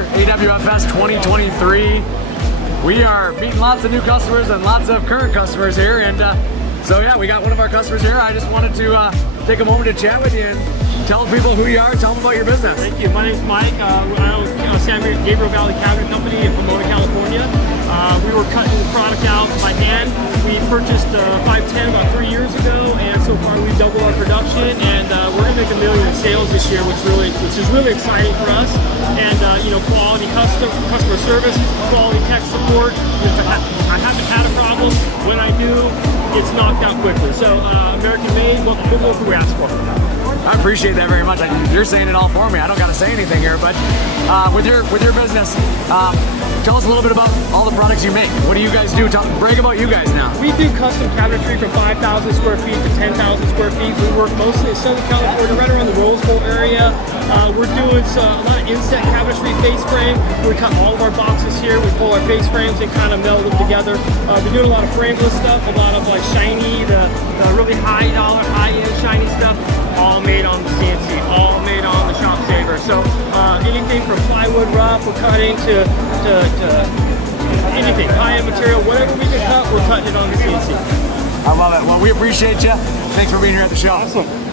year, AWFS 2023. We are meeting lots of new customers and lots of current customers here, and so yeah, we got one of our customers here. I just wanted to take a moment to chat with you and tell people who you are, tell them about your business. Thank you. My name's Mike. I own San Gabriel Valley Cabinet Company in Pomona, California. We were cutting the product out by hand. We purchased 510 about 3 years ago, and so far we've doubled our production, and we're going to make $1 million in sales this year, which is really exciting for us. And you know, quality customer service, quality tech support. I haven't had a problem. When I do, it's knocked out quickly. So American made. What more can we ask for? I appreciate that very much. You're saying it all for me. I don't got to say anything here, but with your business, tell us a little bit about all the products you make. What do you guys do? Brag about you guys now. We do custom cabinetry from 5,000 square feet to 10,000 square feet. We work mostly in Southern California, right around the Rose Bowl area. We're doing a lot of inset cabinetry face frame. We cut all of our boxes here. We pull our face frames and kind of meld them together. We're doing a lot of frameless stuff, a lot of like shiny, the really high dollar, high-end shiny stuff. All made on the CNC, all made on the ShopSabre. So anything from plywood rough we're cutting to anything, high-end material, whatever we can cut, we're cutting it on the CNC. I love it. Well, we appreciate you. Thanks for being here at the show. Awesome.